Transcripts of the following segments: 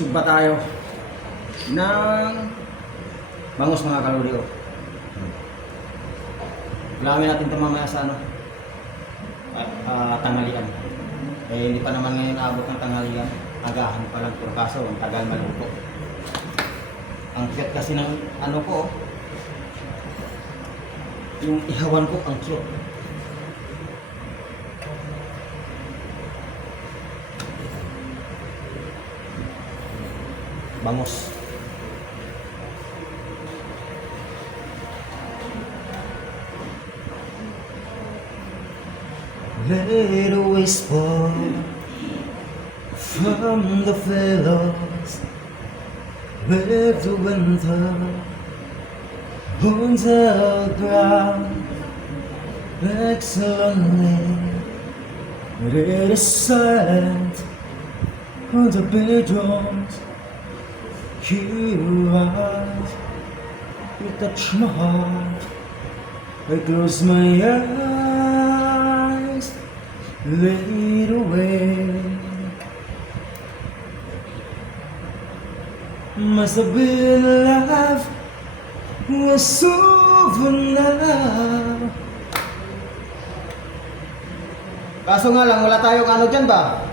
Busog ba tayo ng bangus mga kaludi ko? Kailangan natin ito mamaya sa ano, tanghalian. Eh hindi pa naman ngayon abot ng tanghalian. Agahan pa lang pero kaso ang tagal maluto. Ang cute kasi ng ano ko, yung ihawan ko ang cute. Bangus. Let a whisper from the fellows where the winter owns the ground like so lonely. It is silent on the bedrooms. You rise, you touch my heart. I close my eyes, laid away. Must have been love was over now. Kaso nga lang, wala tayong ano dyan ba?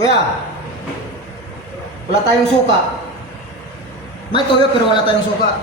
Kuya, wala tayong suka. May toyo pero wala tayong suka.